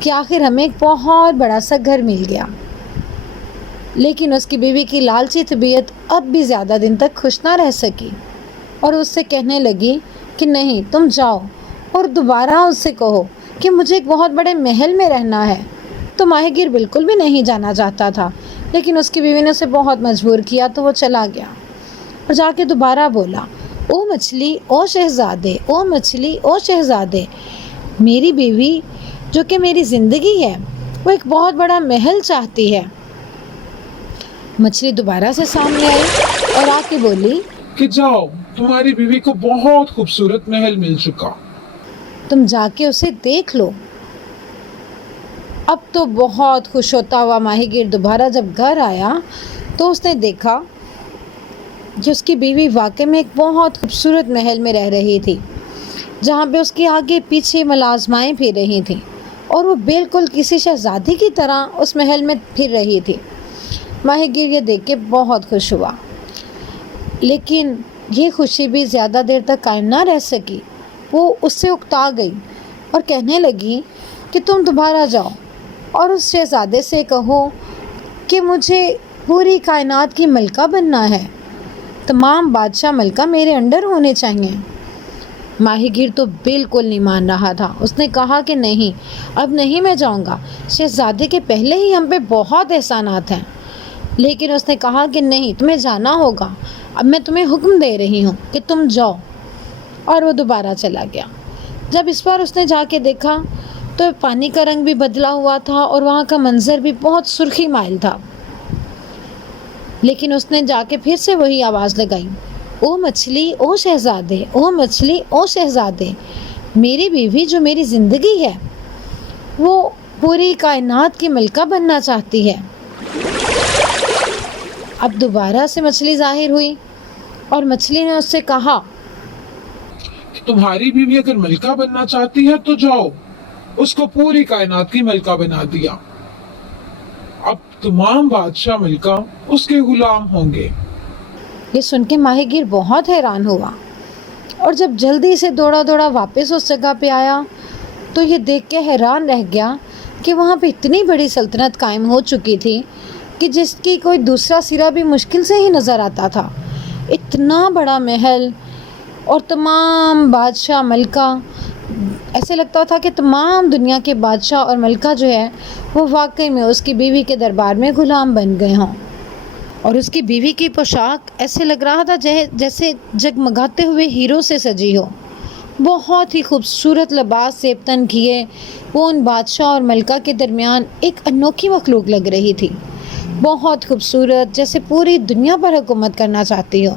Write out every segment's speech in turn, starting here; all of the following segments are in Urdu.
کہ آخر ہمیں ایک بہت بڑا سا گھر مل گیا۔ لیکن اس کی بیوی کی لالچی طبیعت اب بھی زیادہ دن تک خوش نہ رہ سکی اور اس سے کہنے لگی کہ نہیں، تم جاؤ اور دوبارہ اس سے کہو کہ مجھے ایک بہت بڑے محل میں رہنا ہے۔ تو ماہی گیر بالکل بھی نہیں جانا چاہتا تھا، لیکن اس کی بیوی نے اسے بہت مجبور کیا تو وہ چلا گیا اور جا کے دوبارہ بولا، او مچھلی او شہزادے، او مچھلی او شہزادے، میری بیوی جو کہ میری زندگی ہے وہ ایک بہت بڑا محل چاہتی ہے۔ مچھلی دوبارہ سے سامنے آئی اور آ کے بولی کہ جاؤ، تمہاری بیوی کو بہت خوبصورت محل مل چکا۔ تم جا کے اسے دیکھ لو۔ اب تو بہت خوش ہوتا ہوا ماہی گیر دوبارہ جب گھر آیا تو اس نے دیکھا کہ اس کی بیوی واقعی میں ایک بہت خوبصورت محل میں رہ رہی تھی، جہاں پہ اس کے آگے پیچھے ملازمائیں پھر رہی تھیں اور وہ بالکل کسی شہزادی کی طرح اس محل میں پھر رہی تھی۔ ماہی گیر یہ دیکھ کے بہت خوش ہوا، لیکن یہ خوشی بھی زیادہ دیر تک قائم نہ رہ سکی۔ وہ اس سے اکتا گئی اور کہنے لگی کہ تم دوبارہ جاؤ اور اس شہزادے سے کہو کہ مجھے پوری کائنات کی ملکہ بننا ہے، تمام بادشاہ ملکہ میرے انڈر ہونے چاہیے۔ ماہی گیر تو بالکل نہیں مان رہا تھا۔ اس نے کہا کہ نہیں، اب نہیں میں جاؤں گا، شہزادے کے پہلے ہی ہم پہ بہت احسانات ہیں۔ لیکن اس نے کہا کہ نہیں، تمہیں جانا ہوگا، اب میں تمہیں حکم دے رہی ہوں کہ تم جاؤ، اور وہ دوبارہ چلا گیا۔ جب اس بار اس نے جا کے دیکھا تو پانی کا رنگ بھی بدلا ہوا تھا اور وہاں کا منظر بھی بہت سرخی مائل تھا، لیکن اس نے جا کے پھر سے وہی آواز لگائی، او مچھلی او شہزادے، او مچھلی او شہزادے، میری بیوی جو میری زندگی ہے وہ پوری کائنات کی ملکہ بننا چاہتی ہے۔ اب دوبارہ سے مچھلی ظاہر ہوئی اور مچھلی نے اس سے کہا، تمہاری بیوی اگر ملکہ بننا چاہتی ہے تو جاؤ، اس کو پوری کائنات کی ملکہ بنا دیا، اب تمام بادشاہ ملکہ اس کے غلام ہوں گے۔ یہ سن کے ماہی گیر بہت حیران ہوا اور جب جلدی سے دوڑا دوڑا واپس اس جگہ پہ آیا تو یہ دیکھ کے حیران رہ گیا کہ وہاں پہ اتنی بڑی سلطنت قائم ہو چکی تھی کہ جس کی کوئی دوسرا سرا بھی مشکل سے ہی نظر آتا تھا۔ اتنا بڑا محل اور تمام بادشاہ ملکہ، ایسے لگتا تھا کہ تمام دنیا کے بادشاہ اور ملکہ جو ہے وہ واقعی میں اس کی بیوی کے دربار میں غلام بن گئے ہوں، اور اس کی بیوی کی پوشاک ایسے لگ رہا تھا جیسے جگمگاتے ہوئے ہیرو سے سجی ہو۔ بہت ہی خوبصورت لباس زیب تن کیے وہ ان بادشاہ اور ملکہ کے درمیان ایک انوکھی مخلوق لگ رہی تھی، بہت خوبصورت، جیسے پوری دنیا پر حکومت کرنا چاہتی ہو۔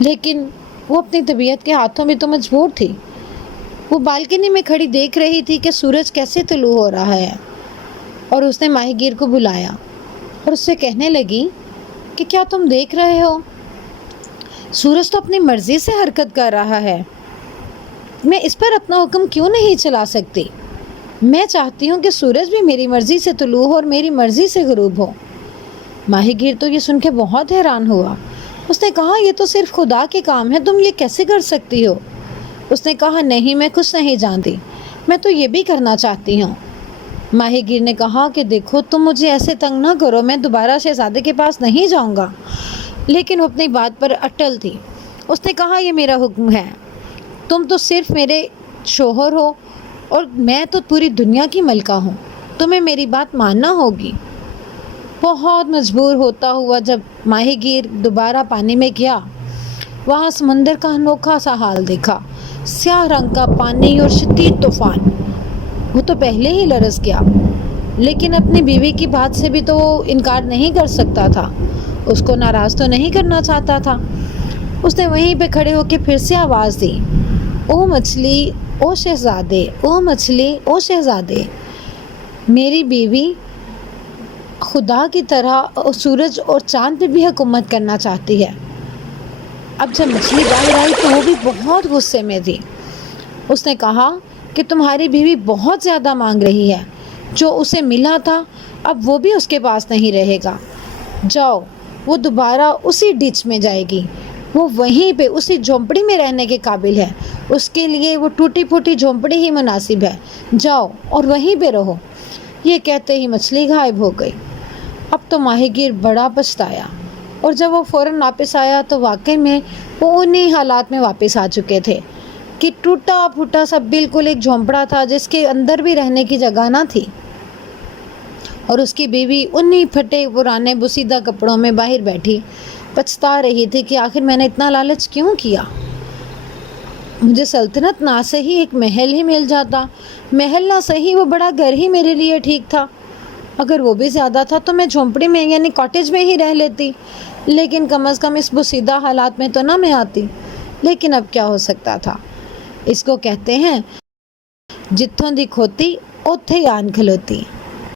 لیکن وہ اپنی طبیعت کے ہاتھوں میں تو مجبور تھی۔ وہ بالکنی میں کھڑی دیکھ رہی تھی کہ سورج کیسے طلوع ہو رہا ہے، اور اس نے ماہی گیر کو بلایا اور اس سے کہنے لگی کہ کیا تم دیکھ رہے ہو، سورج تو اپنی مرضی سے حرکت کر رہا ہے، میں اس پر اپنا حکم کیوں نہیں چلا سکتی؟ میں چاہتی ہوں کہ سورج بھی میری مرضی سے طلوع ہو اور میری مرضی سے غروب ہو۔ ماہی گیر تو یہ سن کے بہت حیران ہوا۔ اس نے کہا یہ تو صرف خدا کے کام ہے، تم یہ کیسے کر سکتی ہو؟ اس نے کہا نہیں، میں کچھ نہیں جانتی، میں تو یہ بھی کرنا چاہتی ہوں۔ ماہی گیر نے کہا کہ دیکھو تم مجھے ایسے تنگ نہ کرو، میں دوبارہ شہزادے کے پاس نہیں جاؤں گا۔ لیکن وہ اپنی بات پر اٹل تھی۔ اس نے کہا یہ میرا حکم ہے، تم تو صرف میرے شوہر ہو اور میں تو پوری دنیا کی ملکہ ہوں، تمہیں میری بات ماننا ہوگی۔ بہت مجبور ہوتا ہوا جب ماہی گیر دوبارہ پانی میں گیا، وہاں سمندر کا انوکھا سا حال دیکھا، سیاہ رنگ کا پانی اور شدید طوفان۔ وہ تو پہلے ہی لرز گیا، لیکن اپنی بیوی کی بات سے بھی تو وہ انکار نہیں کر سکتا تھا، اس کو ناراض تو نہیں کرنا چاہتا تھا۔ اس نے وہیں پہ کھڑے ہو کے پھر سے آواز دی، او مچھلی او شہزادے، او مچھلی او شہزادے، میری بیوی خدا کی طرح سورج اور چاند پہ بھی حکومت کرنا چاہتی ہے۔ اب جب مچھلی باہر آئی تو وہ بھی بہت غصے میں تھی۔ اس نے کہا کہ تمہاری بیوی بہت زیادہ مانگ رہی ہے، جو اسے ملا تھا اب وہ بھی اس کے پاس نہیں رہے گا، جاؤ وہ دوبارہ اسی ڈچ میں جائے گی، وہ وہیں پہ اسی جھونپڑی میں رہنے کے قابل ہے، اس کے لیے وہ ٹوٹی پھوٹی جھونپڑی ہی مناسب ہے، جاؤ اور وہیں پہ رہو۔ یہ کہتے ہی مچھلی غائب ہو گئی۔ اب تو ماہی گیر بڑا پچھتایا، اور جب وہ فوراً واپس آیا تو واقعی میں وہ انہی حالات میں واپس آ چکے تھے کہ ٹوٹا پھوٹا سب بالکل ایک جھونپڑا تھا جس کے اندر بھی رہنے کی جگہ نہ تھی، اور اس کی بیوی انہی پھٹے پرانے بوسیدہ کپڑوں میں باہر بیٹھی پچھتا رہی تھی کہ آخر میں نے اتنا لالچ کیوں کیا؟ مجھے سلطنت نہ صحیح ایک محل ہی مل جاتا، محل نہ صحیح وہ بڑا گھر ہی میرے لیے ٹھیک تھا، اگر وہ بھی زیادہ تھا تو میں جھونپڑی میں یعنی کاٹیج میں ہی رہ لیتی، لیکن کم از کم اس بوسیدہ حالات میں تو نہ میں آتی۔ لیکن اب کیا ہو سکتا تھا؟ اس کو کہتے ہیں جتھوں دی کھوتی اوتھے ہی آن کھلوتی۔